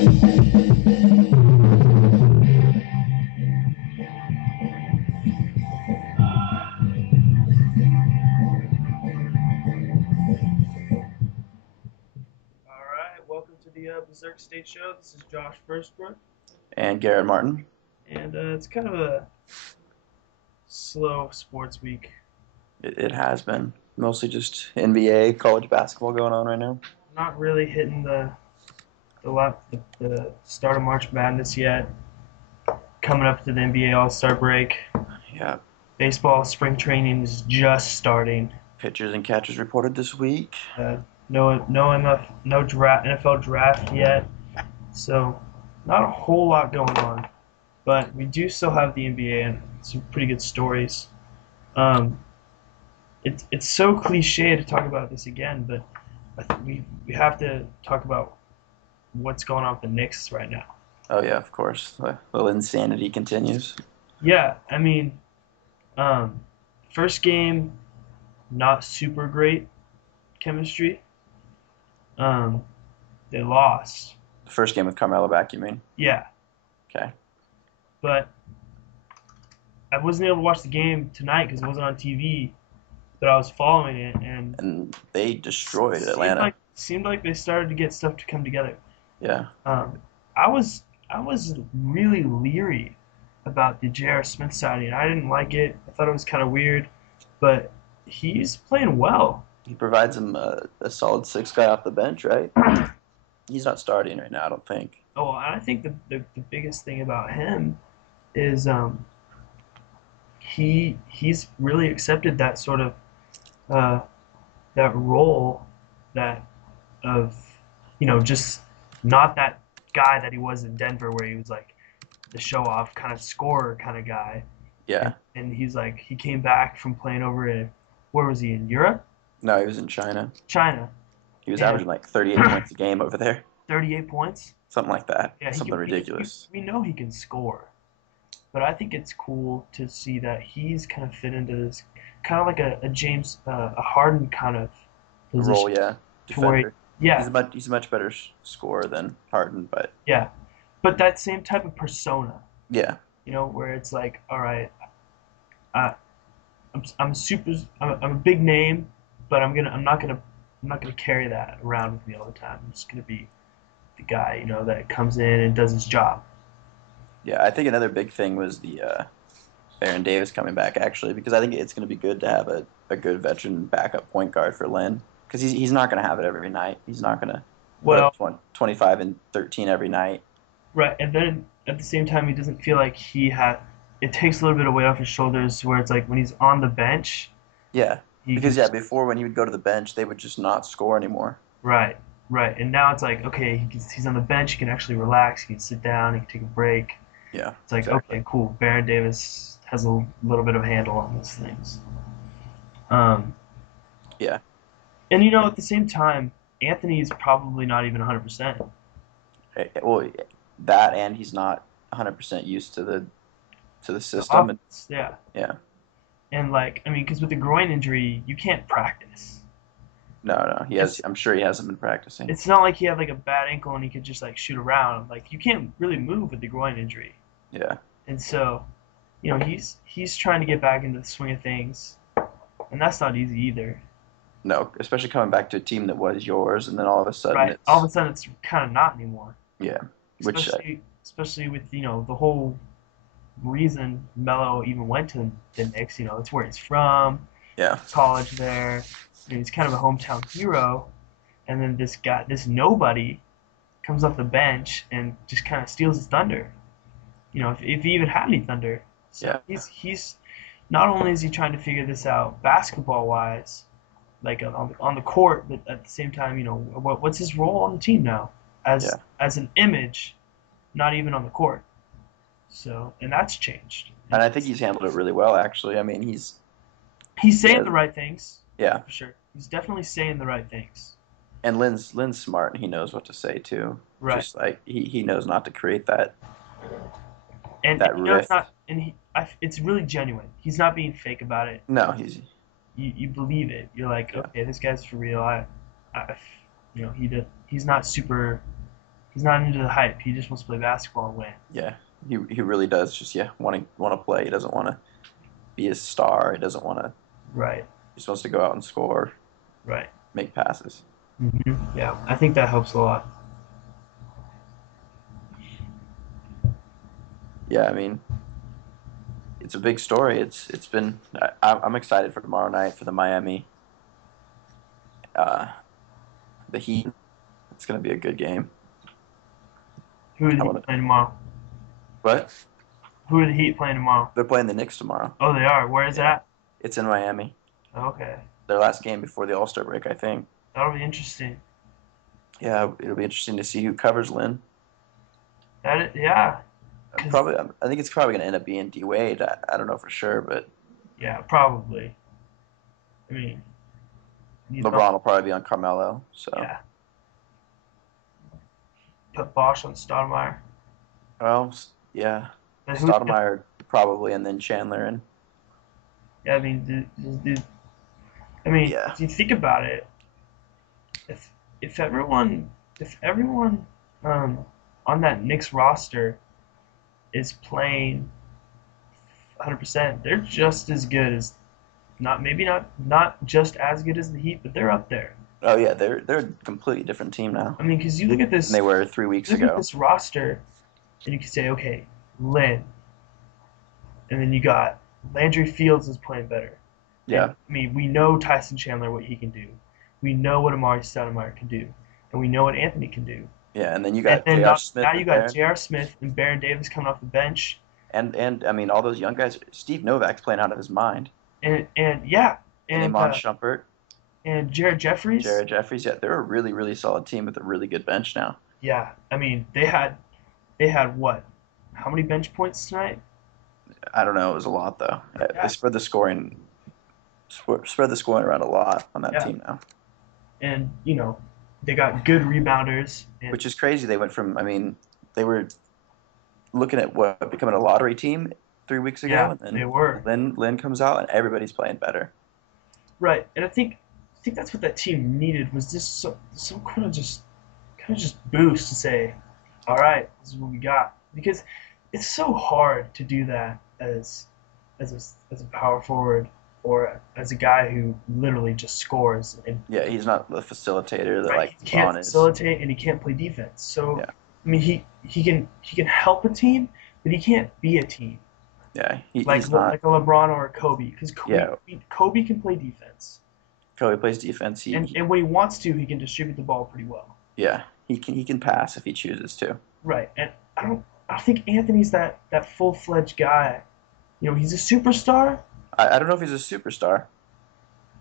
All right, welcome to the Berserk State Show. This is Josh Firstbrook, And Garrett Martin. and it's kind of a slow sports week. It has been mostly just NBA, college basketball going on right now. Not really hitting the start of March Madness yet. Coming up to the NBA All Star break. Yeah, Baseball spring training is just starting. pitchers and catchers reported this week. Uh, no draft NFL draft yet, so not a whole lot going on. But we do still have the NBA and some pretty good stories. Um, it's so cliche to talk about this again, but we have to talk about what's going on with the Knicks right now. Oh yeah, of course. The little insanity continues. Yeah, I mean, um, first game not super great chemistry. Um, they lost. The first game with Carmelo back, you mean? Yeah, Okay. but I wasn't able to watch the game tonight because it wasn't on TV. But I was following it, and And they destroyed seemed Atlanta. like seemed like they started to get stuff to come together. Yeah. Um, I was really leery about the J.R. Smith signing. I didn't like it. I thought it was kind of weird, but he's playing well. He provides him a solid six guy off the bench, right? He's not starting right now, I don't think. Oh, and I think the biggest thing about him is he's really accepted that sort of uh, that role that of just not that guy that he was in Denver where he was like the show off kind of scorer kind of guy. Yeah. And he's like he came back from playing over in where was he in Europe, No, he was in China. China, He was and averaging like 38 points a game over there. 38 points. Something like that. Yeah, Something ridiculous. we know he can score, but I think it's cool to see that he's kind of fit into this kind of like a James a Harden kind of Role, position yeah. to where Defender. yeah He's a much better scorer than Harden, but yeah, but that same type of persona, yeah. where it's like all right, I, I'm super I'm a big name, but I'm not gonna carry that around with me all the time. I'm just gonna be the guy that comes in and does his job. Yeah, I think another big thing was the Baron Davis coming back actually, because I think it's going to be good to have a good veteran backup point guard for Lynn, because he's not going to have it every night. He's not going to put Well, up 25 and 13 every night. right, and then at the same time, he doesn't feel like he had. It takes a little bit of weight off his shoulders, where it's like when he's on the bench, Yeah, he can because yeah, just before when he would go to the bench, they would just not score anymore. right, right, and now it's like okay, he's on the bench, he can actually relax, he can sit down, he can take a break. Yeah, It's like exactly. okay, cool. Baron Davis has a little bit of a handle on these things. Um, Yeah, and at the same time, Anthony is probably not even 100%. well, that and he's not 100% used to the The system. And offense, yeah. yeah, And like, I mean, because with the groin injury, you can't practice. no, he has. It's I'm sure he hasn't been practicing. it's not like he had like a bad ankle and he could just like shoot around. Like you can't really move with the groin injury. Yeah, And so, he's trying to get back into the swing of things, and that's not easy either. no, especially coming back to a team that was yours, and then all of a sudden Right? All of it's a sudden, it's kind of not anymore. yeah, which Especially with the whole reason Melo even went to the Knicks. It's where he's from, yeah. college there. He's kind of a hometown hero, and then this nobody, comes off the bench and just kind of steals his thunder. If he even had any thunder. So Yeah, he's not only is he trying to figure this out basketball wise, like on the court, but at the same time, what's his role on the team now yeah, as an image, not even on the court. So and that's changed. and I think he's handled it really well, actually. I mean, He's he saying has, the right things yeah, for sure. He's definitely saying the right things. and Lynn's smart, and he knows what to say too. Right. Just like he knows not to create that And that it's rift. not, and it's really genuine. He's not being fake about it. No, he's You believe it. You're like, yeah, okay, this guy's for real. I he's not super. He's not into the hype. He just wants to play basketball and win. Yeah, he really does just want to play. He doesn't want to be a star. He doesn't want to. Right. He just wants to go out and score, Right. make passes. Yeah, I think that helps a lot. Yeah, I mean, it's a big story. It's been. I'm excited for tomorrow night for the Miami, uh, the Heat. It's gonna be a good game. Who are the I Heat want to. playing tomorrow? But Who are the Heat playing tomorrow? they're playing the Knicks tomorrow. Oh, they are. Where is Yeah, that? it's in Miami. Okay, Their last game before the All Star break, I think. that'll be interesting. Yeah, it'll be interesting to see who covers Lynn. Yeah, cause Probably, I think it's probably going to end up being D Wade. I don't know for sure, but yeah, probably. I mean, you know, LeBron will probably be on Carmelo. So, yeah. Put Bosch on Stoudemire. well, yeah, But who? Stoudemire probably, and then Chandler, and Yeah, I mean, I mean, yeah, if you think about it, if if everyone if everyone um, on that Knicks roster is playing 100%, they're just as good as not just as good as the Heat, but they're up there. oh yeah, they're a completely different team now I mean, because you look at than they this, were 3 weeks you look at ago. this roster, and you can say, okay, Lynn, and then you got Landry Fields is playing better. And Yeah, I mean, we know Tyson Chandler what he can do. We know what Amari Stoudemire can do, and we know what Anthony can do. yeah, and then you And got then J.R. Smith now in you got there, J.R. Smith and Baron Davis coming off the bench, and I mean all those young guys. Steve Novak's playing out of his mind, and yeah, and and Iman Shumpert, Jared Jeffries. Jared Jeffries. Yeah, they're a really really solid team with a really good bench now. Yeah, I mean they had what? How many bench points tonight? I don't know. It was a lot though. They Yeah, spread the scoring around a lot on that yeah, team now, and they got good rebounders, and which is crazy. They went from, I mean, they were looking at what becoming a lottery team 3 weeks ago, yeah, and they then were Lynn comes out and everybody's playing better. right. And I think that's what that team needed was just some kind of just boost to say, all right, this is what we got because it's so hard to do that as a power forward or as a guy who literally just scores and Yeah, he's not the facilitator that right like he can't LeBron is. facilitate and he can't play defense. So Yeah, I mean he can help a team, but he can't be a team yeah, like he's not. like a LeBron or a Kobe because Yeah, Kobe can play defense Kobe plays defense. and when he wants to he can distribute the ball pretty well. Yeah, he can pass if he chooses to. Right, and I don't think Anthony's that full fledged guy. He's a superstar, I don't know if he's a superstar.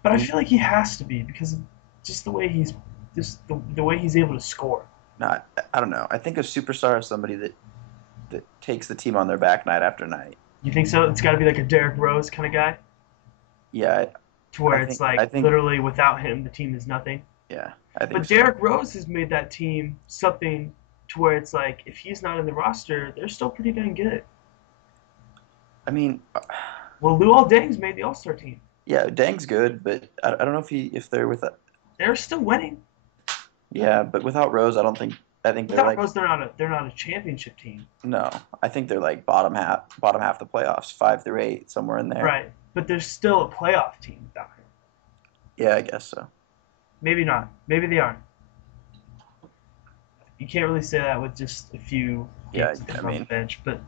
but I And feel like he has to be because of just the way the way he's able to score. not, I don't know. I think a superstar is somebody that takes the team on their back night after night. You think so? It's got to be like a Derrick Rose kind of guy, Yeah, to where I it's think like I think literally without him the team is nothing. yeah, I think But so. Derrick Rose has made that team something to where it's like if he's not in the roster, they're still pretty dang good. I mean, Well, Luol Deng's made the All Star team. yeah, Dang's good, but I don't know if they're with They're still winning. yeah, but without Rose, I think they're Without like Rose, they're not a championship team. no, I think they're like bottom half of the playoffs, 5 through 8, somewhere in there. Right, but there's still a playoff team without him. Yeah, I guess so. Maybe not. Maybe they aren't. You can't really say that with just a few Yeah, games I on the mean, bench, but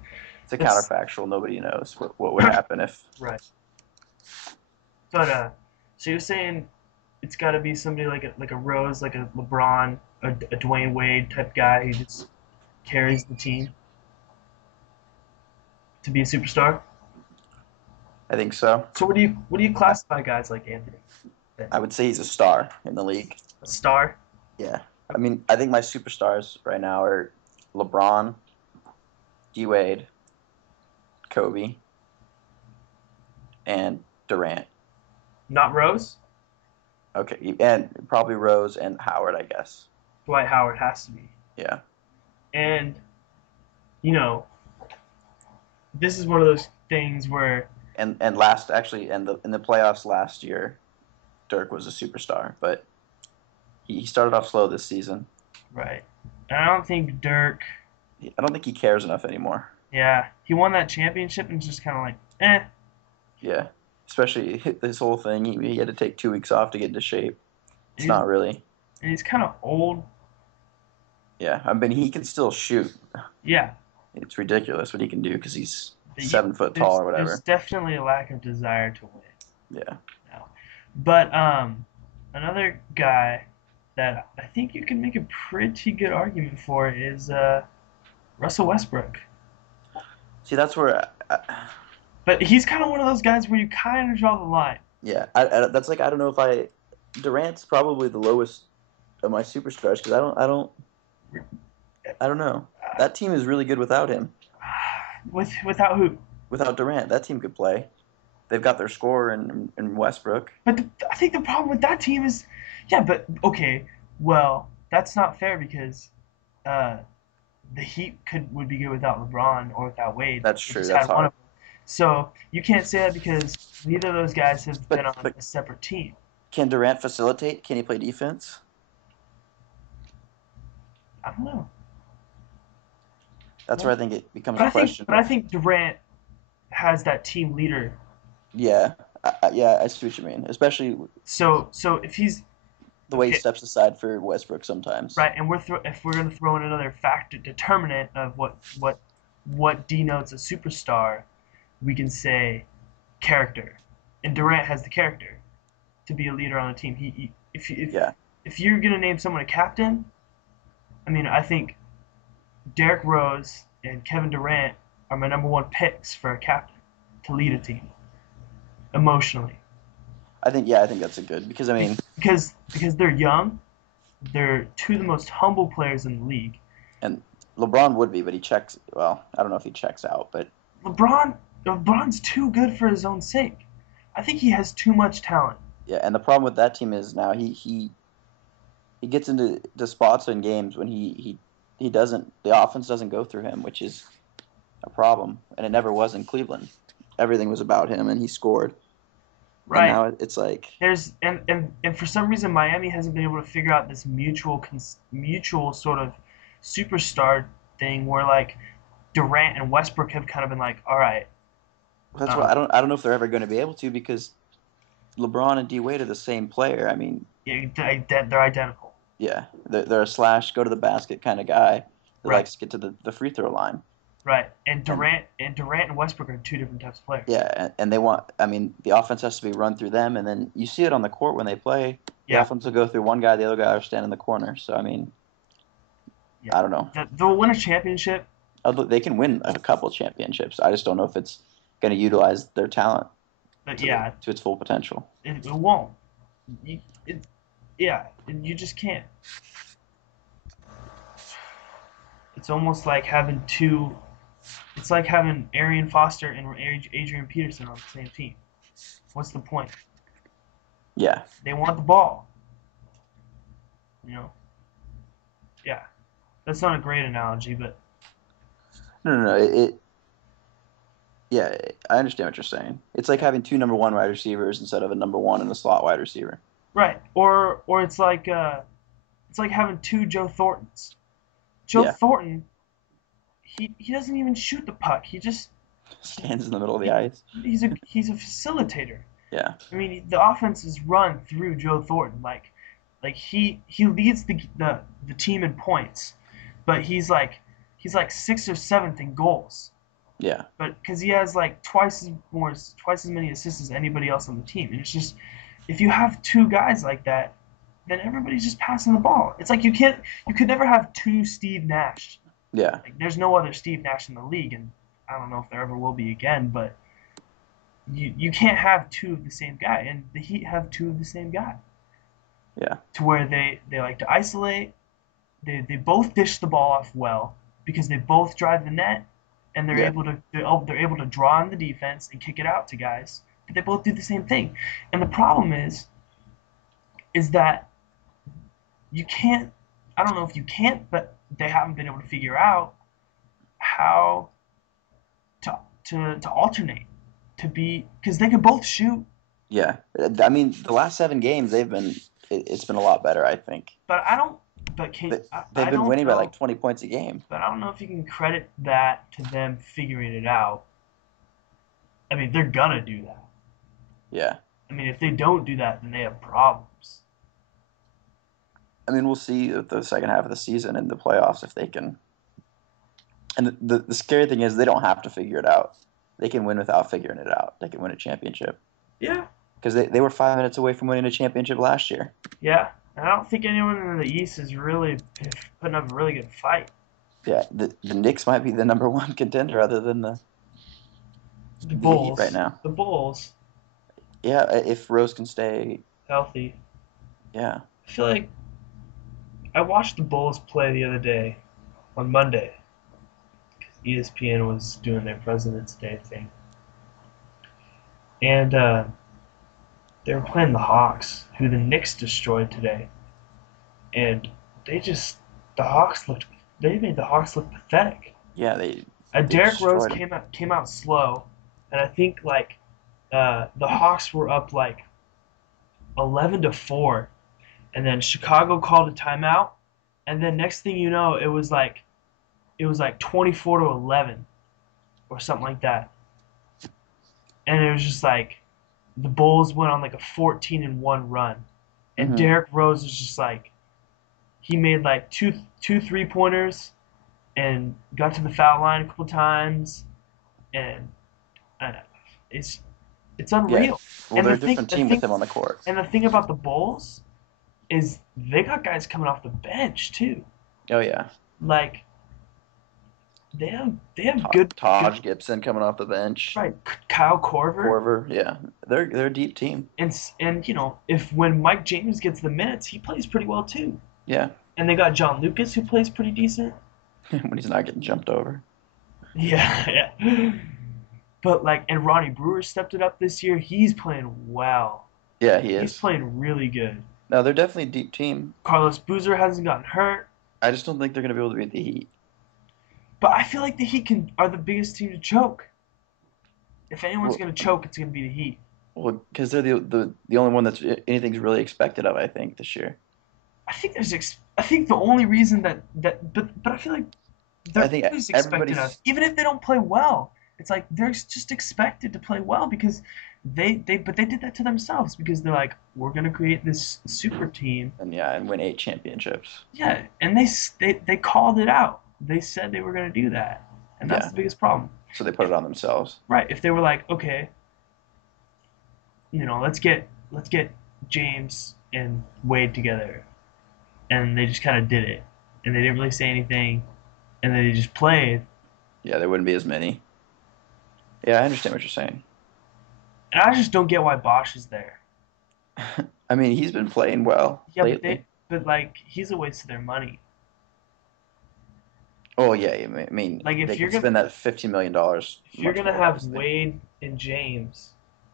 it's a that's counterfactual. Nobody knows what would happen if. right. But so you're saying it's got to be somebody like a Rose, like a LeBron, a Dwayne Wade type guy who just carries the team to be a superstar. I think so. So what do you classify guys like Anthony? I would say he's a star in the league. A star? Yeah. I mean, I think my superstars right now are LeBron, D Wade, Kobe, and Durant. Not Rose? Okay, and probably Rose and Howard, I guess. Dwight Howard has to be. Yeah. And you know, this is one of those things where And last actually in the playoffs last year, Dirk was a superstar, but he started off slow this season. right. And I don't think Dirk. I don't think he cares enough anymore. Yeah, he won that championship and just kind of like, eh. Yeah, especially his whole thing. He had to take 2 weeks off to get into shape. And It's he's not really. and he's kind of old. Yeah, I mean he can still shoot. Yeah, It's ridiculous what he can do because he's but you, 7 foot tall or there's whatever. definitely a lack of desire to win Yeah. now. But another guy that I think you can make a pretty good argument for is Russell Westbrook. See, that's where. But he's kind of one of those guys where you kind of draw the line. Yeah, that's like I don't know if Durant's probably the lowest of my superstars because I don't know. That team is really good without him. Without who? Without Durant, that team could play. They've got their scorer in Westbrook. But I think the problem with that team is, yeah, but okay, well, that's not fair because uh, the Heat would be good without LeBron or without Wade. That's They true. just That's had one hard. of them. So you can't say that because neither of those guys have been on But a separate team. can Durant facilitate? Can he play defense? I don't know. That's where I think it becomes a question But I of think Durant has that team leader. yeah, yeah. I see what you mean. Especially So if he's the way he okay, steps aside for Westbrook sometimes. right, and if we're gonna throw in another factor determinant of what denotes a superstar, we can say character, and Durant has the character to be a leader on a team. Yeah, If you're gonna name someone a captain, I mean I think Derrick Rose and Kevin Durant are my number one picks for a captain to lead a team emotionally I think that's a good because I mean, because they're young, they're two of the most humble players in the league. and LeBron would be, but he checks. Well, I don't know if he checks out, but LeBron's too good for his own sake. I think he has too much talent. yeah. And the problem with that team is now he gets into the spots in games when he doesn't the offense doesn't go through him, which is a problem, and it never was in Cleveland. Everything was about him, and he scored. And Right. now it's like, There's and for some reason Miami hasn't been able to figure out this mutual sort of superstar thing where like Durant and Westbrook have kind of been like, all right, that's why um, I don't know if they're ever going to be able to because LeBron and D Wade are the same player. I mean, yeah, they're identical. yeah, they're a slash go to the basket kind of guy who Right. likes to get to the free throw line. Right. And And Durant and Westbrook are two different types of players. yeah, and they want. I mean, the offense has to be run through them, and then you see it on the court when they play. The Yeah. offense will go through one guy, the other guy will stand in the corner. So I mean, Yeah. I don't know. They'll win a championship, They can win a couple championships. I just don't know if it's going to utilize their talent but yeah, to its full potential. it won't. You, it, yeah, you just can't. It's almost like having two. It's like having Arian Foster and Adrian Peterson on the same team. What's the point? Yeah, They want the ball. You know. Yeah. That's not a great analogy, but no. Yeah, I understand what you're saying. It's like having two number one wide receivers instead of a number one and a slot wide receiver. right. Or it's like having two Joe Thorntons. Joe Yeah, Thornton, he doesn't even shoot the puck. He just stands in the middle of the he, ice. he's a facilitator. Yeah, I mean, the offense is run through Joe Thornton. Like he leads the team in points, but he's like sixth or seventh in goals. yeah, But because he has like twice as many assists as anybody else on the team, and it's just if you have two guys like that, then everybody's just passing the ball. It's like you could never have two Steve Nash. yeah, Like there's no other Steve Nash in the league, and I don't know if there ever will be again, but you can't have two of the same guy, and the Heat have two of the same guy. yeah, To where they like to isolate. They both dish the ball off well because they both drive the net, and yeah, they're able to draw in the defense and kick it out to guys. But they both do the same thing, and the problem is that you can't. I don't know if you can't, but they haven't been able to figure out how to to alternate to be because they can both shoot, yeah. I mean, the last 7 games they've been it's been a lot better, I think. but but They've I been don't winning by know, like 20 points a game. but I don't know if you can credit that to them figuring it out. I mean, they're gonna do that. Yeah. I mean, if they don't do that, then they have problems. I mean, we'll see at the second half of the season in the playoffs if they can. And the scary thing is they don't have to figure it out. They can win without figuring it out. They can win a championship. Yeah, Because they were 5 minutes away from winning a championship last year. yeah. And I don't think anyone in the East is really putting up a really good fight. Yeah, the Knicks might be the number one contender other than The the Heat right Bulls, now. the Bulls, Yeah, if Rose can stay, healthy. yeah. I feel like I watched the Bulls play the other day on Monday. ESPN was doing their President's Day thing, and they were playing the Hawks, who the Knicks destroyed today. And they just the Hawks looked they made the Hawks look pathetic. Yeah, they Derrick Rose destroyed him. came out slow, and I think like the Hawks were up like 11-4, and then Chicago called a timeout, and then next thing you know, it was like 24-11 or something like that, and it was just like the Bulls went on like a 14-1 run, and Hmm. Derrick Rose was just like he made like two 3-pointers and got to the foul line a couple times, and uh, it's it's Yeah. unreal. Well, And they're the a thing different the team with thing him on the court. and the thing about the Bulls is they got guys coming off the bench too. Oh yeah, Like they have good Taj Gibson coming off the bench. right. Kyle Korver. Corver, yeah, they're a deep team. And if when Mike James gets the minutes, he plays pretty well too. Yeah, And they got John Lucas who plays pretty decent. when he's not getting jumped over. Yeah, yeah. But like, and Ronnie Brewer stepped it up this year. He's playing well. Yeah, he He's is. playing really good. No, they're definitely a deep team. Carlos Boozer hasn't gotten hurt, I just don't think they're gonna be able to beat the Heat. but I feel like the Heat are the biggest team to choke. If anyone's Well, gonna choke, it's gonna be the Heat. well, because they're the only one that's anything's really expected of. I think this year. I think the only reason but I feel like I they're think always expected of, everybody's. even if they don't play well. It's like they're just expected to play well because but they did that to themselves because they're like, we're gonna create this super team. And yeah, and win 8 championships. Yeah, and they called it out. They said they were gonna do that, and that's Yeah, the biggest problem. so they put it on themselves. Right? If they were like, okay, let's get James and Wade together, and they just kind of did it, and they didn't really say anything, and then they just played. Yeah, there wouldn't be as many. Yeah, I understand what you're saying. And I just don't get why Bosch is there. I mean, he's been playing well Yeah, lately. but like he's a waste of their money. Oh yeah, I mean, Like they could spend that $15 million if you're much gonna more have wisely. Wade and James,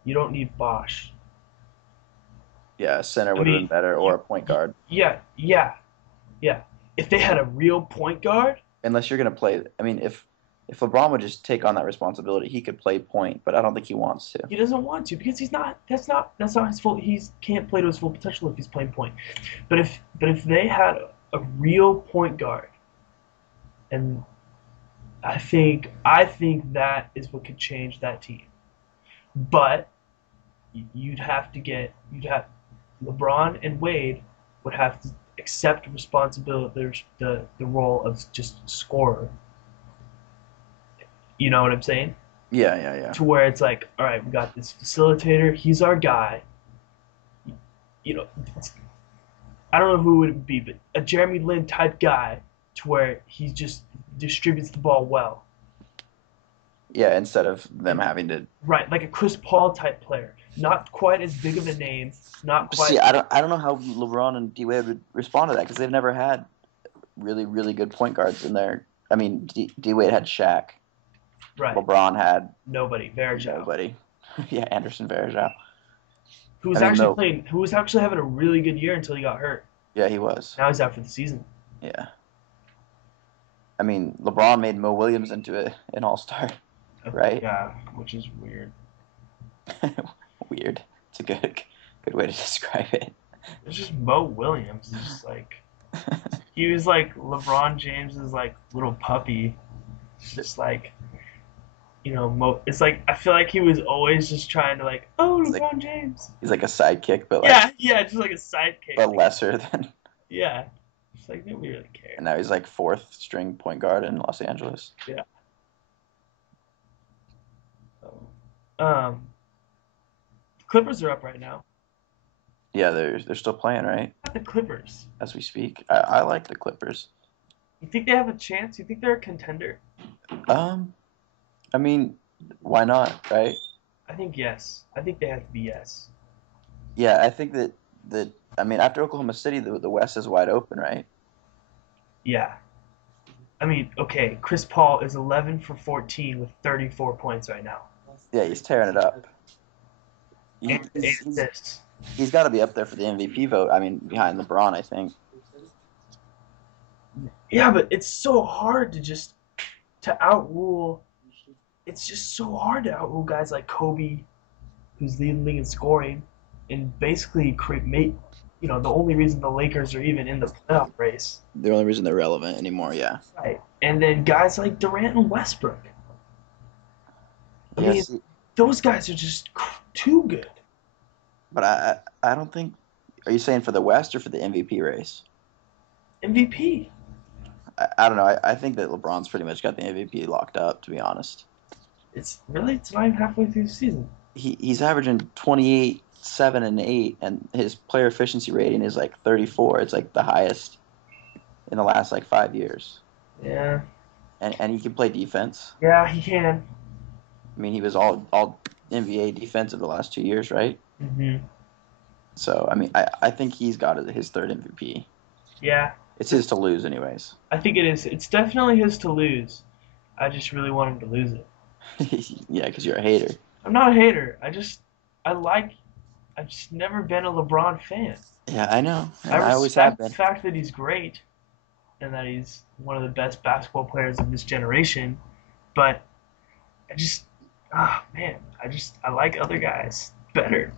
you don't need Bosch. Yeah, a center I would have been mean, better, or a point guard. yeah, yeah, yeah. If they had a real point guard, Unless you're gonna play. I mean, if LeBron would just take on that responsibility, he could play point, but I don't think he wants to. he doesn't want to because he's not. That's not his full. He can't play to his full potential if he's playing point. But if they had a real point guard, and I think that is what could change that team. But you'd have LeBron and Wade would have to accept responsibility the role of just scorer. You know what I'm saying? Yeah, yeah, yeah. To where it's like, all right, we got this facilitator. He's our guy. You know, I don't know who it would be, but a Jeremy Lin type guy, to where he just distributes the ball well. Yeah, instead of them having to. Right, like a Chris Paul type player. Not quite as big of a name. Not See, quite. I don't know how LeBron and D Wade would respond to that because they've never had really really good point guards in there. I mean, D Wade had Shaq. Right. LeBron had Nobody. Varejao. nobody. Yeah, Anderson Varejao. Who was I mean, actually no. playing, who was actually having a really good year until he got hurt. Yeah, he was. Now he's out for the season. Yeah. I mean, LeBron made Mo Williams into an all-star, right? Yeah, which is weird. Weird. It's a good way to describe it. It's just Mo Williams. It's just like he was like LeBron James's like little puppy, just like it's like I feel like he was always just trying to like, oh, He's like LeBron James. he's like a sidekick, but Yeah, yeah, just like a sidekick. lesser than. Yeah, just like nobody really cared. And now he's like fourth string point guard in Los Angeles. Yeah. So, um, Clippers are up right now. Yeah, they're still playing, right? Not the Clippers. As we speak. I like the Clippers. You think they have a chance? You think they're a contender? Um, I mean, why not, right? I think yes. I think they have to be yes. Yeah, I think that I mean after Oklahoma City, the West is wide open, right? Yeah. I mean, okay, Chris Paul is 11 for 14 with 34 points right now. Yeah, he's tearing it up. And He's, eight he's, assists. he's got to be up there for the MVP vote. I mean, behind LeBron, I think. Yeah, but it's so hard to outrule. It's just so hard to outrule guys like Kobe, who's leading the league in scoring, and basically the only reason the Lakers are even in the playoff race. The only reason they're relevant anymore, yeah. Right. And then guys like Durant and Westbrook. I mean, Yes, those guys are just too good. but I don't think. Are you saying for the West or for the MVP race? MVP. I don't know. I think that LeBron's pretty much got the MVP locked up, to be honest. It's not even halfway through the season. He's averaging 28, 7, and 8, and his player efficiency rating is like 34. It's like the highest in the last like 5 years. Yeah. And he can play defense. Yeah, he can. I mean, he was all NBA defensive the last 2 years, right? Mhm. So I mean, I think he's got his third MVP. Yeah. It's his to lose, anyways. I think it is. It's definitely his to lose. I just really want him to lose it. Yeah, because you're a hater. I'm not a hater. I've just never been a LeBron fan. Yeah, I know. And I I always have respect the been. fact that he's great and that he's one of the best basketball players of this generation, but I just, man, I like other guys better.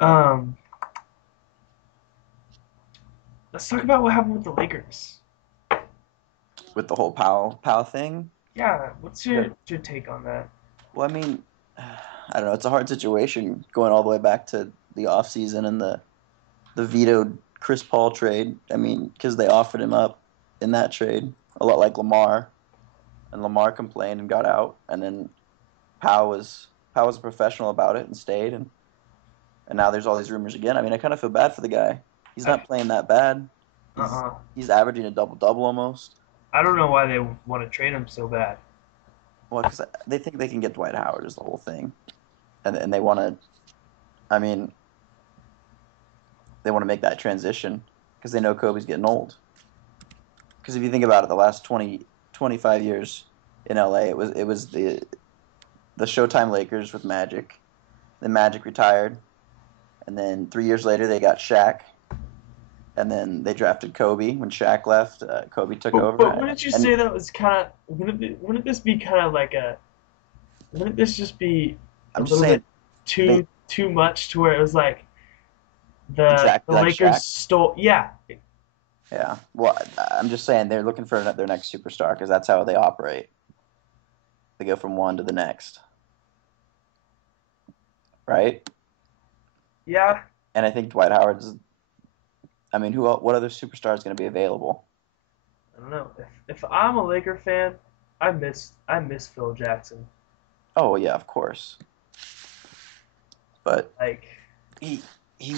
um, let's talk about what happened with the Lakers. With the whole Powell thing. Yeah, what's your take on that? Well, I mean, I don't know. It's a hard situation going all the way back to the offseason and the vetoed Chris Paul trade. I mean, because they offered him up in that trade, a lot like Lamar, and Lamar complained and got out, and then Powell was a professional about it and stayed, and now there's all these rumors again. I mean, I kind of feel bad for the guy. He's not playing that bad. He's averaging a double-double almost. I don't know why they want to trade him so bad. Well, because they think they can get Dwight Howard is the whole thing, and they want to. I mean, they want to make that transition because they know Kobe's getting old. Because if you think about it, the last 20, 25 years in LA, it was the Showtime Lakers with Magic. Then Magic retired, and then 3 years later they got Shaq, and then they drafted Kobe when Shaq left. Kobe took over. But wouldn't you say that was kind of wouldn't this be kind of like a wouldn't this just be a I'm just little saying bit too much to where it was like the exactly like Lakers Shaq. stole Yeah. Well, I'm just saying they're looking for their next superstar because that's how they operate. They go from one to the next. Right? yeah. And I think Dwight Howard's. I mean, what other superstar is going to be available? I don't know. If I'm a Laker fan, I miss Phil Jackson. Oh yeah, of course. But Like he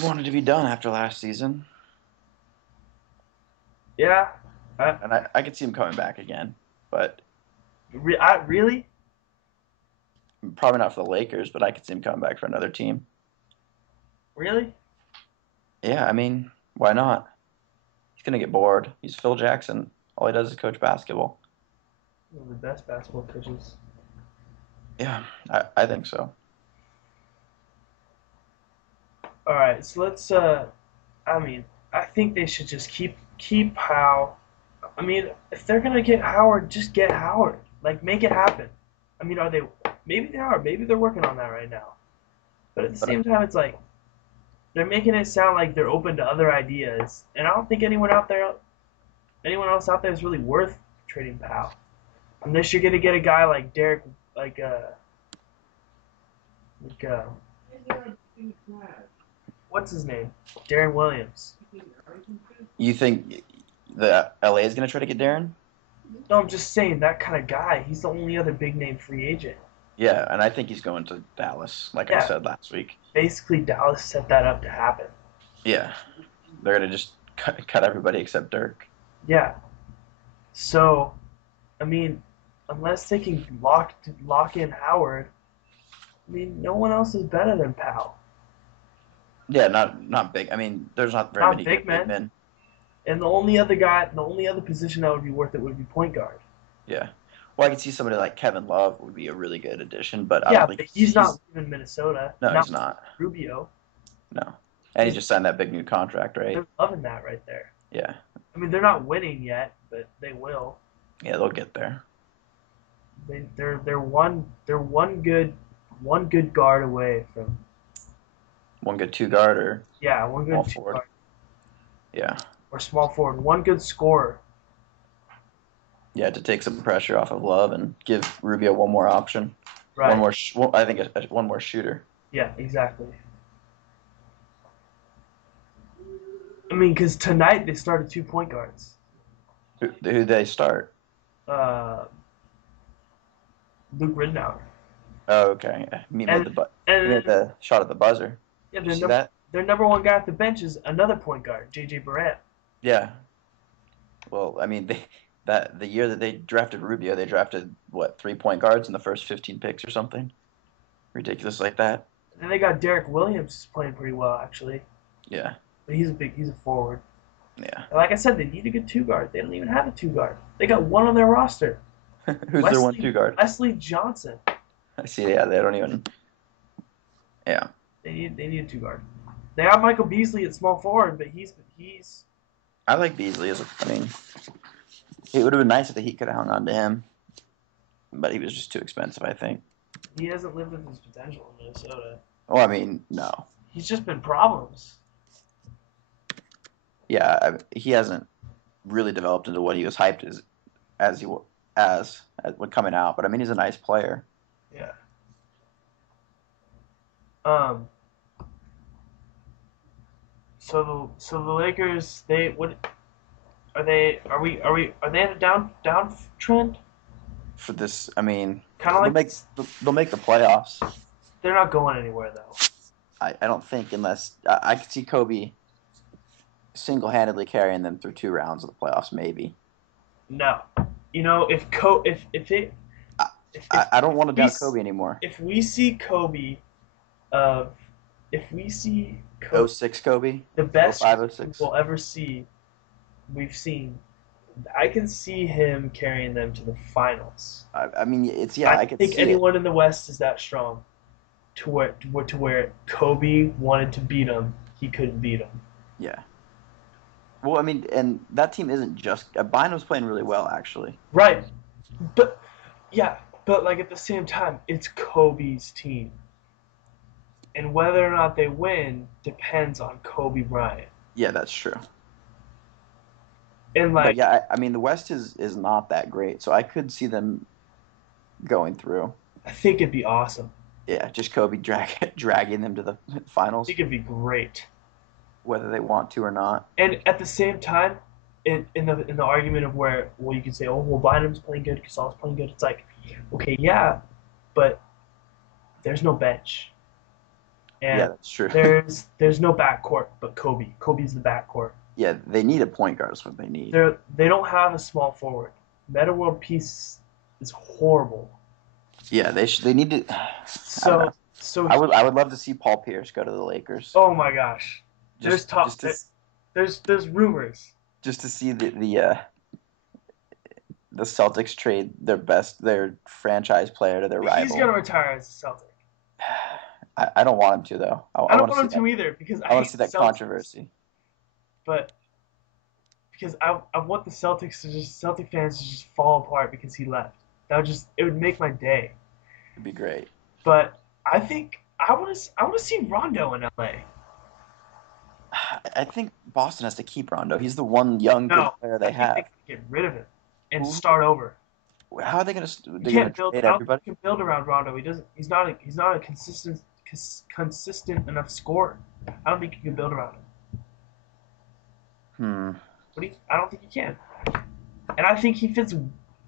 wanted to be done after last season, yeah, and I could see him coming back again, but really probably not for the Lakers. But I could see him coming back for another team. really. Yeah, I mean, why not? He's gonna get bored. He's Phil Jackson. All he does is coach basketball. One of the best basketball coaches. Yeah, I think so. All right, so let's. I mean, I think they should just keep Howe. I mean, if they're gonna get Howard, just get Howard. Like, make it happen. I mean, maybe they are. Maybe they're working on that right now. But at the same time, it's like they're making it sound like they're open to other ideas, and I don't think anyone else out there is really worth trading Powell, unless you're gonna get a guy like Derek, like like what's his name, Darren Williams. You think the LA is going to try to get Darren? No, I'm just saying that kind of guy. He's the only other big name free agent. Yeah, and I think he's going to Dallas, like I Yeah. said last week. Basically, Dallas set that up to happen. Yeah, they're going to just cut everybody except Dirk. Yeah. So, I mean, unless they can lock in Howard, I mean, no one else is better than Powell. Yeah, not big. I mean, there's not very Not many big good men. big men. And the only other position that would be worth it would be point guard. Yeah. Well, I could see somebody like Kevin Love would be a really good addition, but I Yeah, don't think but he's not leaving Minnesota. No, not he's not. Rubio. No. And he just signed that big new contract, right? They're loving that right there. Yeah. I mean, they're not winning yet, but they will. Yeah, they'll get there. They're one good guard away from. One good two guard or Yeah, one small good two forward. guard Yeah. or small forward. One good scorer. Yeah, to take some pressure off of Love and give Rubio one more option. Right. One more, I think one more shooter. Yeah, exactly. I mean, because tonight they started 2 point guards. Who they start? Uh, Luke Ridnour. Oh, okay. He made And he made the shot at the buzzer. yeah, Did you see that? their number one guy at the bench is another point guard, JJ Barrett. Yeah. Well, I mean, the year that they drafted Rubio, they drafted what 3 point guards in the first 15 picks or something, ridiculous like that. And then they got Derek Williams who's playing pretty well actually, Yeah. but he's a forward. Yeah. And like I said, they need a good two guard. They don't even have a two guard. They got one on their roster. Who's their 1-2 guard? Wesley Johnson. I see. Yeah, they don't even. Yeah. They need a two guard. They have Michael Beasley at small forward, but he's I like Beasley I mean, it would have been nice if the Heat could have hung on to him, but he was just too expensive, I think. he hasn't lived up to his potential in Minnesota. Oh, I mean, no. He's just been problems. Yeah, he hasn't really developed into what he was hyped as when coming out. But I mean, he's a nice player. Yeah. So the Lakers, they what are they? Are they in a downtrend? For this, I mean, Kind of like they'll make the playoffs. they're not going anywhere though. I don't think unless I could see Kobe single-handedly carrying them through 2 rounds of the playoffs, maybe. No, you know I don't want to doubt Kobe anymore. if we see Kobe, if we see Kobe, 06 Kobe, the best 05, 06. we'll ever see, we've seen. I can see him carrying them to the finals. I mean, I I could think see anyone in the West is that strong, to where Kobe wanted to beat him, he couldn't beat him. Yeah. Well, I mean, and that team isn't just Bynum's playing really well, actually. Right, but like at the same time, it's Kobe's team, and whether or not they win depends on Kobe Bryant. Yeah, that's true. And But like, yeah, I mean, the West is not that great, so I could see them going through. I think it'd be awesome. Yeah, just Kobe dragging them to the I finals, think it'd be great. whether they want to or not. And at the same time, in the argument of where, well, you can say, oh, well, Bynum's playing good, Gasol's playing good. It's like, okay, yeah, but there's no bench, and Yeah, that's true. there's no backcourt but Kobe. Kobe's the backcourt. Yeah, they need a point guard. Is what they need. They don't have a small forward. Meta World Peace is horrible. Yeah, they need to. So I would love to see Paul Pierce go to the Lakers. oh my gosh, Just there's rumors. just to see the Celtics trade their franchise player to their rival. He's gonna retire as a Celtic. I don't want him to though. I don't want him to either because I want to see that Celtics, controversy. but because I want the Celtic fans to just fall apart because he left. It would make my day. It'd be great. But I think I want to see Rondo in LA. I think Boston has to keep Rondo. He's the one young good No, player I they think they have. can get rid of him and Who? start over. How are they gonna? You They're gonna can't build. trade I don't think everybody? you can build around Rondo. He doesn't. He's not a consistent enough scorer. I don't think you can build around him. Hmm. I don't think you can. And I think he fits.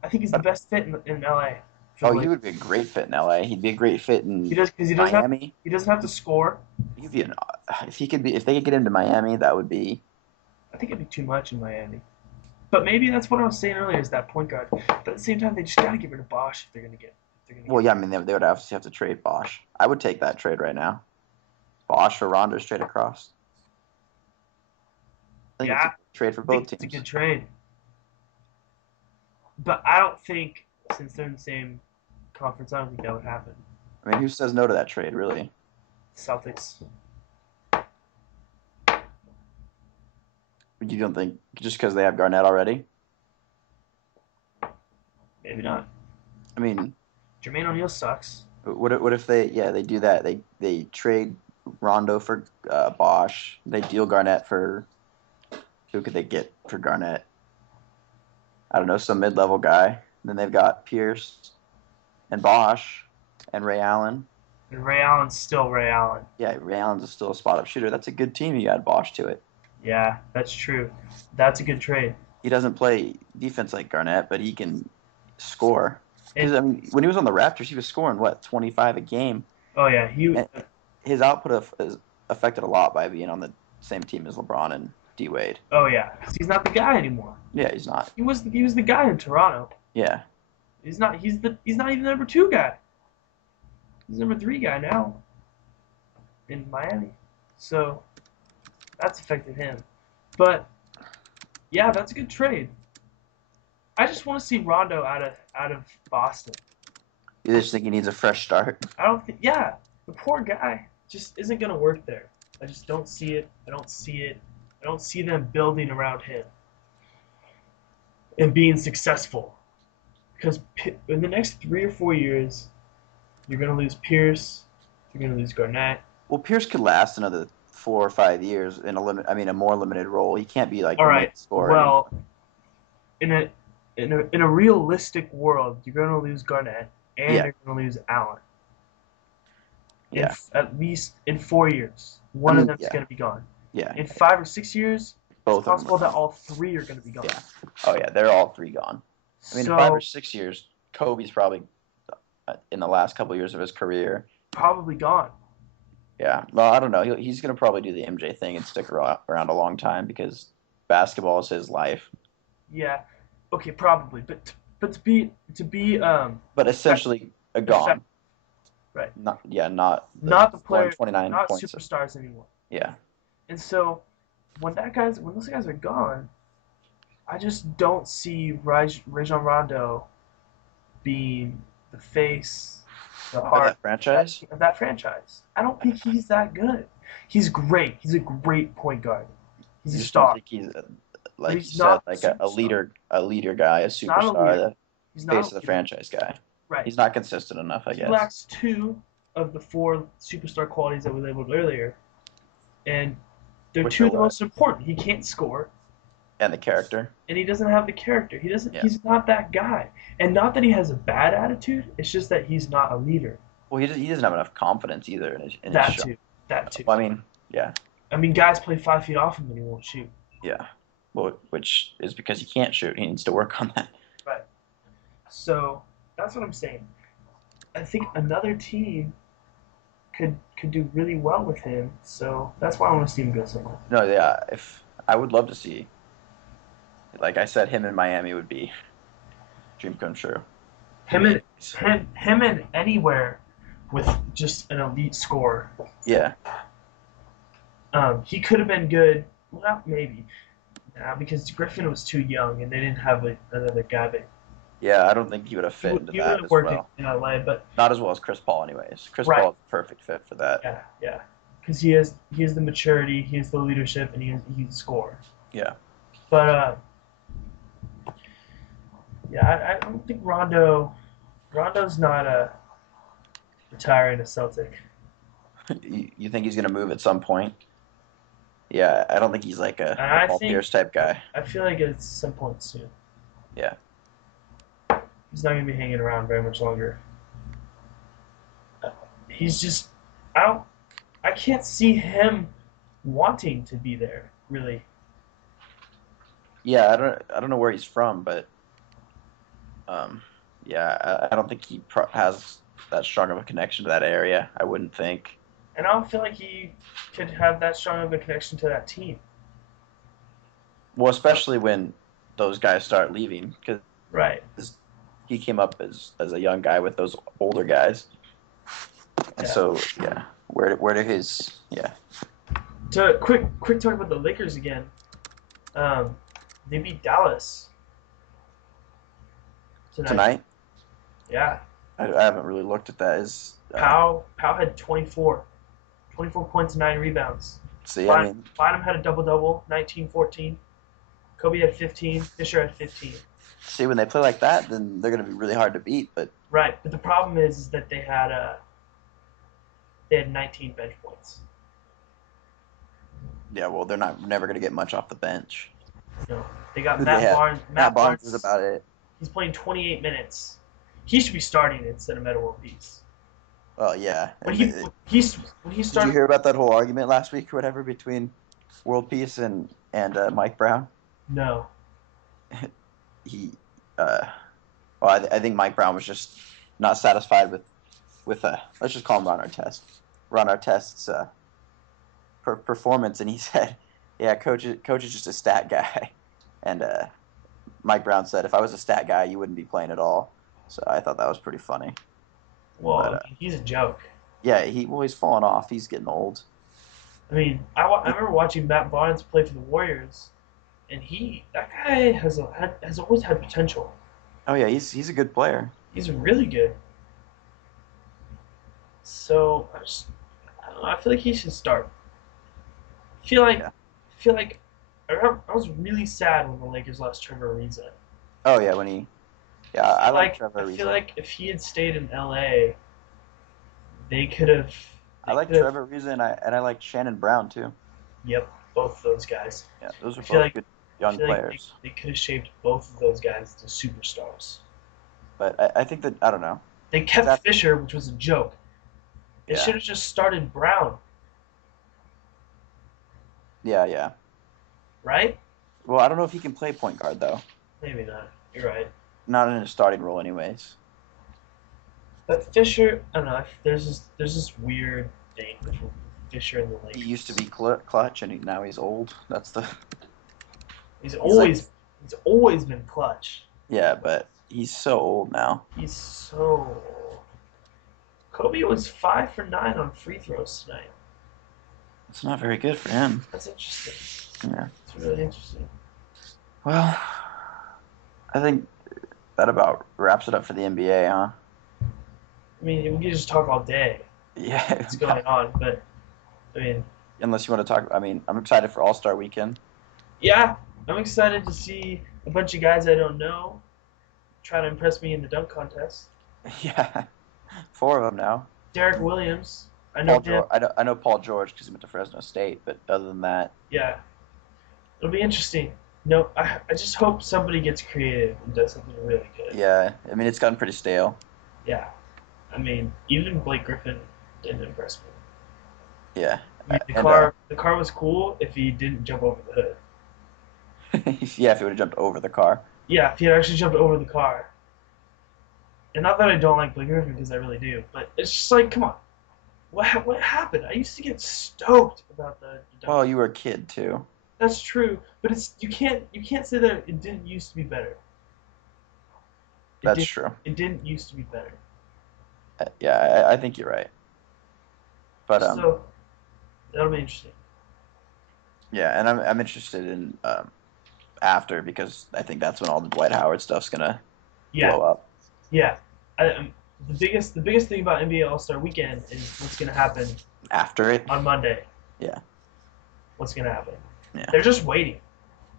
I think he's the best fit in LA for the Oh, he Lakers. would be a great fit in LA. He'd be a great fit He in does because Miami. he doesn't have to score. He could be an, if they could get him to Miami, that would be. I think it'd be too much in Miami. But maybe that's what I was saying earlier is that point guard. But at the same time, they just gotta get rid of Bosch if they're gonna get. If they're gonna Well, get. yeah, I mean they would obviously have to trade Bosch. I would take that trade right now. Bosch for Rondo straight across. I think it's a Yeah, good trade for I think both it's a teams. good trade. But I don't think since they're in the same conference, I don't think that would happen. I mean, who says no to that trade, really? Celtics. You don't think just because they have Garnett already? Maybe not. I mean, Jermaine O'Neal sucks. what if they do that? They trade Rondo for Bosch. They deal Garnett for who could they get for Garnett? I don't know, some mid-level guy. Then they've got Pierce and Bosch and Ray Allen. And Ray Allen's still Ray Allen. Yeah, Ray Allen's still a spot-up shooter. That's a good team. You add Bosch to it. Yeah, that's true. That's a good trade. He doesn't play defense like Garnett, but he can score. Because And, I mean, when he was on the Raptors, he was scoring what 25 a game. oh yeah, And his output is affected a lot by being on the same team as LeBron and D Wade. oh yeah, 'cause he's not the guy anymore. Yeah, he's not. He was the guy in Toronto. Yeah, He's not he's not even the number 2 guy. He's the number 3 guy now in Miami. So that's affected him. But yeah, that's a good trade. I just want to see Rondo out of Boston. you just think he needs a fresh start. I don't think. Yeah, the poor guy just isn't gonna work there. I just don't see it. I don't see it. I don't see them building around him and being successful. Because in the next 3 or 4 years, you're gonna lose Pierce. You're gonna lose Garnett. Well, Pierce could last another 4 or 5 years in a more limited role. He can't be like All the right. main scorer. Well, in a realistic world, you're gonna lose Garnett and Yeah. you're gonna lose Allen. Yeah. At least in 4 years, one of them's yeah. gonna be gone. Yeah, In 5 or 6 years, both it's of possible them. that all 3 are gonna be gone. Yeah. Oh yeah, they're all three gone. I mean, So in 5 or 6 years, Kobe's probably in the last couple years of his career. probably gone. Yeah. Well, I don't know. He's going to probably do the MJ thing and stick around a long time because basketball is his life. Yeah. Okay, probably. But to be But essentially, a gone. Right. Not not the scoring player, 29 not points. superstars anymore. Yeah. And so when those guys are gone, I just don't see Rajon Rondo being the face, the Of heart that franchise. of that franchise. I don't think he's that good. He's great. He's a great point guard. He's You a just don't star. think he's like you he's said, not like a a leader guy, a not a superstar, leader. the He's face not of the a leader. franchise guy. Right. He's not consistent enough, I He guess. lacks 2 of the 4 superstar qualities that we labeled earlier, and they're Which 2 are of the what? most important. He can't score, And the character. and he doesn't have the character. He doesn't. Yeah. He's not that guy. And not that he has a bad attitude. It's just that he's not a leader. Well, he doesn't have enough confidence either in his That shot. too. That too. Well, I mean, yeah, I mean, guys play 5 feet off him and he won't shoot. yeah. Well, which is because he can't shoot. He needs to work on that. Right. So that's what I'm saying. I think another team could do really well with him. So that's why I want to see him go somewhere. No, yeah. If I would love to see, like I said, him in Miami would be dream come true. Him and anywhere with just an elite scorer. Yeah, He could have been good. Well, maybe. Nah, because Griffin was too young and they didn't have another guy. But yeah. I don't think he would have fit into he that would as have worked well. in LA, but Not as well as Chris Paul, anyways. Chris Right. Paul is the perfect fit for that. yeah. Because he has the maturity, he has the leadership, and he's a scorer. Yeah. But yeah, I don't think Rondo's not retiring a Celtic. You think he's gonna move at some point? Yeah, I don't think he's like And a I Paul think Pierce type guy. I feel like it's some point soon. Yeah. He's not gonna be hanging around very much longer. He's just I don't I can't see him wanting to be there really. Yeah, I don't know where he's from, but um, yeah, I don't think he has that strong of a connection to that area. I wouldn't think. And I don't feel like he could have that strong of a connection to that team. Well, especially when those guys start leaving, because Right. he came up as a young guy with those older guys, and Yeah. so yeah, where do his yeah To quick talk about the Lakers again. Um, they beat Dallas tonight. tonight? Yeah. I haven't really looked at that. Powell had 24 points and 9 rebounds. See, I mean, Bynum had a double-double, 19-14. Kobe had 15. Fisher had 15. see when they play like that, then they're gonna be really hard to beat. But Right, but the problem is that they had 19 bench points. yeah, well, they're never gonna get much off the bench. No, they got Who Matt they have? Barnes. Matt Barnes is about it. He's playing 28 minutes. He should be starting instead of Metta World Peace. Well, yeah. When And when he did you started, hear about that whole argument last week or whatever between World Peace and Mike Brown? no, He, well, I think Mike Brown was just not satisfied with let's just call him Ron Artest's performance, and he said, "Yeah, coach is just a stat guy," and Mike Brown said, "If I was a stat guy, you wouldn't be playing at all." So I thought that was pretty funny. well, But he's a joke. yeah, he's falling off. He's getting old. I mean, I remember watching Matt Barnes play for the Warriors, and that guy has always had potential. Oh yeah, he's a good player. He's really good. So I don't know. I feel like he should start. I feel like Yeah. I feel like I was really sad when the Lakers lost Trevor Ariza. Oh yeah, yeah, I like Like Trevor I Ariza. feel like if he had stayed in LA, they could have. I They like could have. Trevor Ariza, and I like Shannon Brown too. Yep, both those guys. Yeah, those I are feel both like good I young feel like players. they could have shaped both of those guys to superstars. But I think that I don't know. They kept That Fisher, which was a joke. They yeah, should have just started Brown, yeah. right? Well, I don't know if he can play point guard though. Maybe not. You're right. Not in a starting role, anyways. But Fisher, I don't know. There's this weird thing between Fisher and the He Lakers. used to be clutch, and now he's old. That's the He's like he's always been clutch. yeah, but he's so old now. He's so. Kobe was 5 for 9 on free throws tonight. It's not very good for him. That's interesting. Yeah. It's really interesting. Well, I think that about wraps it up for the NBA, huh? I mean, we could just talk all day. Yeah. What's going on? But I mean, Unless you want to talk, I mean, I'm excited for All-Star Weekend. yeah, I'm excited to see a bunch of guys I don't know try to impress me in the dunk contest. Yeah, 4 of them now. Derek Williams, I know him. I know Paul George because he went to Fresno State, but other than that, Yeah, it'll be interesting. No, I just hope somebody gets creative and does something really good. yeah, I mean, it's gotten pretty stale. Yeah. I mean, even Blake Griffin didn't impress me. Yeah. I mean, And, the car was cool if he didn't jump over the hood. yeah, if he would have jumped over the car. Yeah, if he had actually jumped over the car. And not that I don't like Blake Griffin, because I really do, but it's just like, come on. What happened? I used to get stoked about the dunk. Well, you were a kid too. That's true, but you can't say that it didn't used to be better. That's true. It didn't used to be better. Yeah, I think you're right. But So that'll be interesting. yeah, and I'm interested in after because I think that's when all the Dwight Howard stuff's gonna Yeah, blow up. yeah. The biggest thing about NBA All Star Weekend is what's gonna happen After it, on Monday. Yeah. What's gonna happen? Yeah. They're just waiting.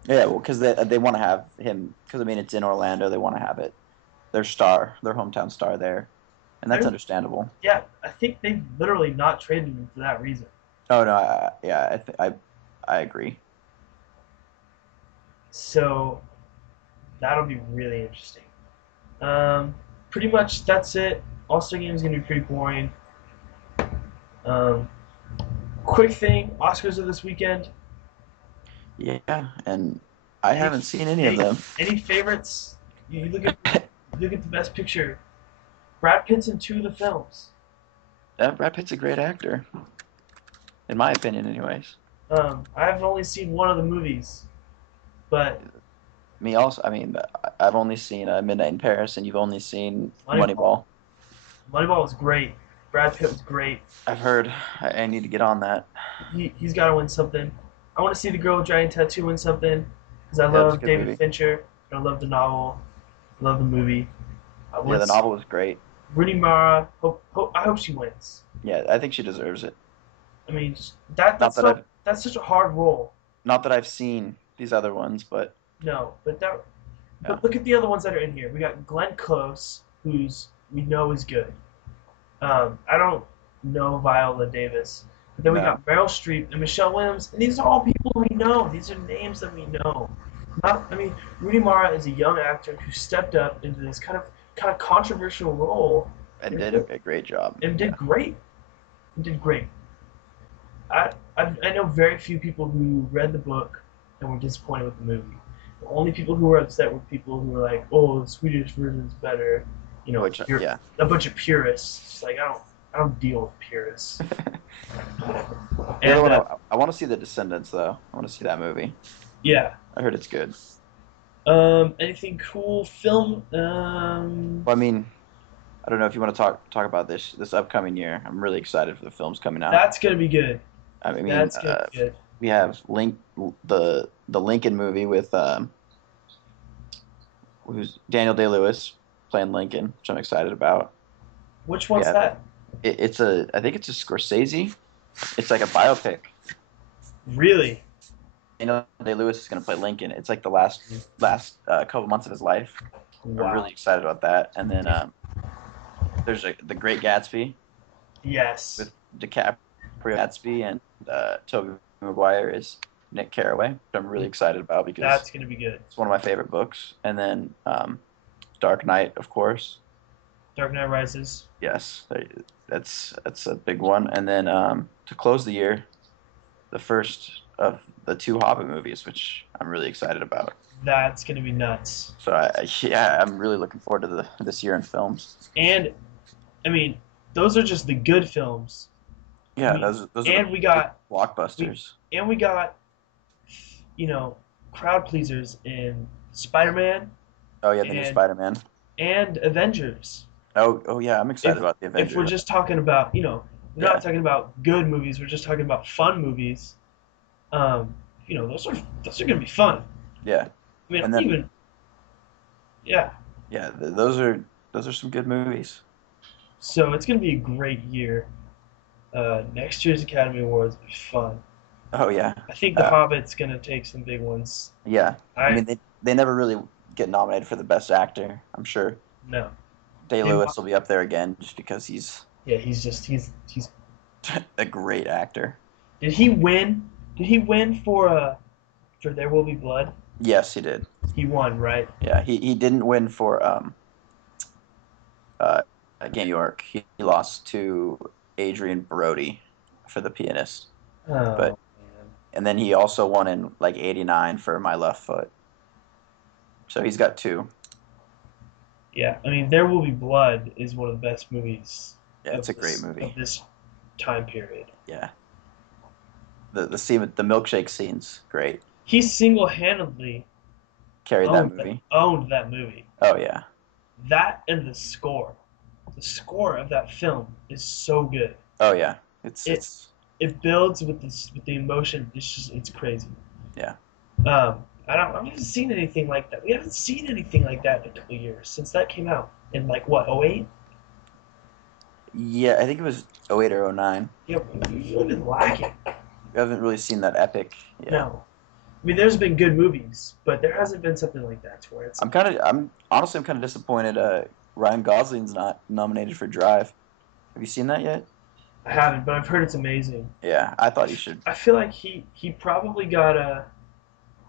yeah, well, because they want to have him because I mean it's in Orlando, they want to have it their hometown star there, and that's They're- understandable. Yeah, I think they've literally not traded him for that reason. Oh no, yeah, I agree. So that'll be really interesting. Um, Pretty much that's it. All-Star Game is gonna be pretty boring. Um, Quick thing: Oscars are this weekend. Yeah, and I Any haven't seen any of any them. any favorites? You look at the best picture. Brad Pitt's in two of the films. Brad Pitt's a great actor, in my opinion, anyways. I've only seen one of the movies, but Me also. I mean, I've only seen Midnight in Paris, and you've only seen Moneyball. Moneyball. Moneyball was great. Brad Pitt was great. I've heard. I need to get on that. He's got to win something. I want to see the girl with giant tattoo win something because I Yeah, it's a love good David movie. Fincher. I love the novel. I love the movie. I Yeah, want the to see novel was great. Rooney Mara. I hope she wins. Yeah, I think she deserves it. I mean, Not that I've that's such a hard role. not that I've seen these other ones, but No, yeah, but look at the other ones that are in here. We got Glenn Close, who's we know is good. I don't know Viola Davis, but then we no, got Meryl Streep and Michelle Williams, and these are all people we know. These are names that we know. I mean, Rooney Mara is a young actor who stepped up into this kind of controversial role I did a great job. and Yeah, did great. And did great. I know very few people who read the book and were disappointed with the movie. The only people who were upset were people who were like, "Oh, the Swedish version is better." You know, which you're yeah. a bunch of purists. It's like I don't deal with purists. The other And one, I want to see The Descendants though. I want to see that movie. yeah, I heard it's good. anything cool film? Well, I mean, I don't know if you want to talk about this upcoming year. I'm really excited for the films coming out. That's gonna be good. I mean, That's gonna be good. we have the Lincoln movie with who's Daniel Day Lewis playing Lincoln, which I'm excited about. Which We one's have that? it's a I think it's a Scorsese. It's like a biopic. Really? Daniel Day Lewis is going to play Lincoln. It's like the last couple months of his life. I'm Wow. really excited about that. And then there's The Great Gatsby Yes. with DiCaprio Gatsby and Tobey Maguire is Nick Carraway, which I'm really excited about because That's gonna be good. it's one of my favorite books. And then Dark Knight, of course. Dark Knight Rises. Yes, that's a big one. And then to close the year, the first of the two Hobbit movies, which I'm really excited about. That's gonna be nuts. So yeah, I'm really looking forward to this year in films. And I mean, those are just the good films. I Yeah, mean, those are the and we big got blockbusters. we got you know crowd pleasers in Spider-Man Oh yeah, the new and Spider-Man. Avengers. Oh yeah, I'm excited If about the if we're Avengers. just talking about we're Yeah, not talking about good movies. We're just talking about fun movies. Um, those are gonna be fun. yeah, I mean, and then even yeah. yeah, those are some good movies. So it's gonna be a great year. Next year's Academy Awards will be fun. Oh yeah, I think The uh, Hobbit's gonna take some big ones. yeah. I I mean, they never really get nominated for the best actor. I'm sure no. Day They, Lewis will be up there again just because he's yeah, he's. a great actor. Did he win? Did he win for There Will Be Blood? Yes, he did. He won, right? Yeah, he didn't win for uh Game York. He lost to Adrian Brody for The Pianist. But Oh man. and then he also won in like '89 for My Left Foot. So he's got two. Yeah, I mean, There Will Be Blood is one of the best movies Yeah, it's a great movie. of this time period. Yeah, the scene with the milkshake scenes, great. He single-handedly Carried that movie. owned that movie. Oh yeah, That and the score. The score of that film is so good. oh yeah. It's It it's it builds with the emotion. It's crazy. yeah. I haven't seen anything like that. We haven't seen anything like that in a couple of years since that came out in like what '08. Yeah, I think it was '08 or '09. Yeah, we've really been lacking. We haven't really seen that epic. Yeah, No, I mean there's been good movies, but there hasn't been something like that to where it's I'm honestly I'm kind of disappointed. Ryan Gosling's not nominated for Drive. Have you seen that yet? I haven't, but I've heard it's amazing. Yeah, I thought he should. I feel like he probably got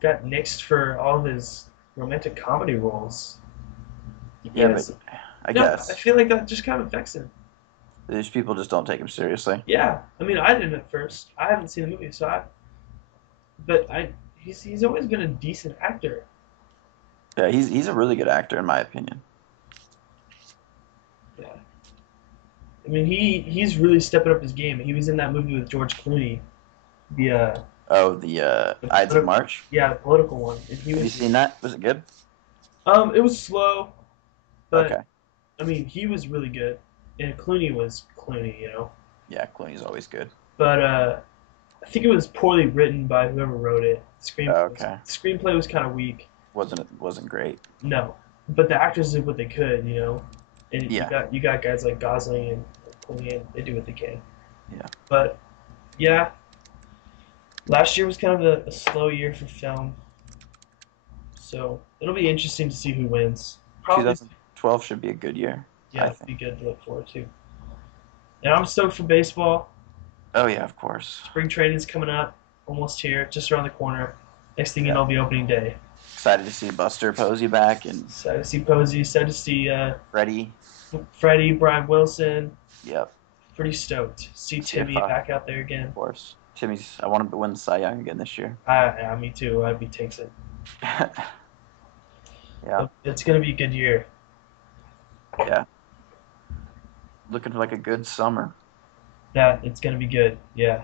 nixed for all of his romantic comedy roles. Yeah, but Yes. I No, I guess feel like that just kind of affects him. these people just don't take him seriously. Yeah, I mean, I didn't at first. I haven't seen the movie, but he's always been a decent actor. Yeah, he's a really good actor in my opinion. Yeah, I mean, he's really stepping up his game. He was in that movie with George Clooney, the Oh, the Ides of March. yeah, the political one, and he Have you was seen that? Was it good? it was slow, but Okay. I mean, he was really good, and Clooney was Clooney, you know. Yeah, Clooney's always good. But I think it was poorly written by whoever wrote it. Okay. The screenplay was kind of weak. Wasn't great. No, but the actors did what they could, you know. And Yeah. you got guys like Gosling and Clooney, and they do what they can. Yeah. But yeah, last year was kind of a slow year for film, so it'll be interesting to see who wins. Probably, 2012 should be a good year, yeah, I it'll be think. good to look forward to. And I'm stoked for baseball. Oh yeah, of course. Spring training's coming up, almost here, just around the corner. Next thing you Yeah. know, it'll be opening day. Excited to see Buster Posey back and Sad to see Posey. Sad to see Freddie. Freddie, Brian Wilson. Yep, Pretty stoked. See See if, Timmy back out there again. of course. I want him to win the Cy Young again this year. Yeah, me too. I hope he takes it. Yeah, It's gonna be a good year. yeah. Looking like a good summer. Yeah, it's gonna be good. Yeah,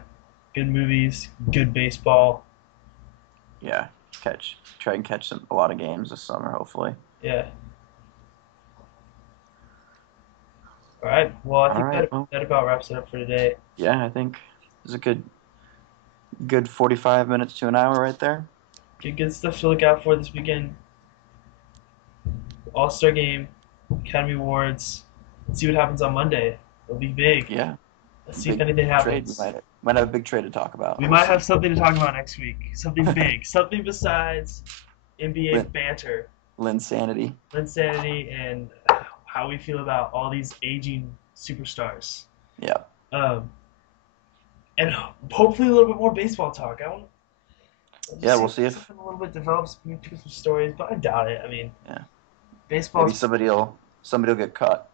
good movies, good baseball. Yeah, try and catch a lot of games this summer, hopefully. Yeah. All right. Well, I All think right. Well, that about wraps it up for today. yeah, I think it's a good 45 minutes to an hour right there. Good stuff to look out for this weekend. All Star Game, Academy Awards. Let's see what happens on Monday. It'll be big. Yeah, Let's see if big anything trade. happens. Might have a big trade to talk about. We We'll might see. have something to talk about next week. Something big. Something besides NBA Lin, banter, Linsanity. insanity, and how we feel about all these aging superstars. Yeah. Um, and hopefully a little bit more baseball talk. Yeah, we'll see if something a little bit develops, maybe pick up some stories, but I doubt it. I mean, yeah baseball. maybe somebody'll get caught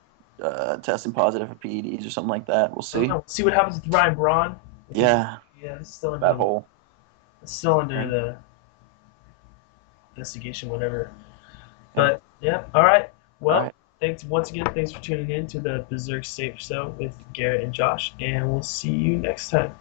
testing positive for PEDs or something like that. We'll I don't see. know. See what happens with Ryan Braun. Yeah, Yeah, it's still that whole thing. the investigation, whatever. But yeah, all right. All Well, right. thanks once again. Thanks for tuning in to the Berserk Safe Show with Garrett and Josh, and we'll see you next time.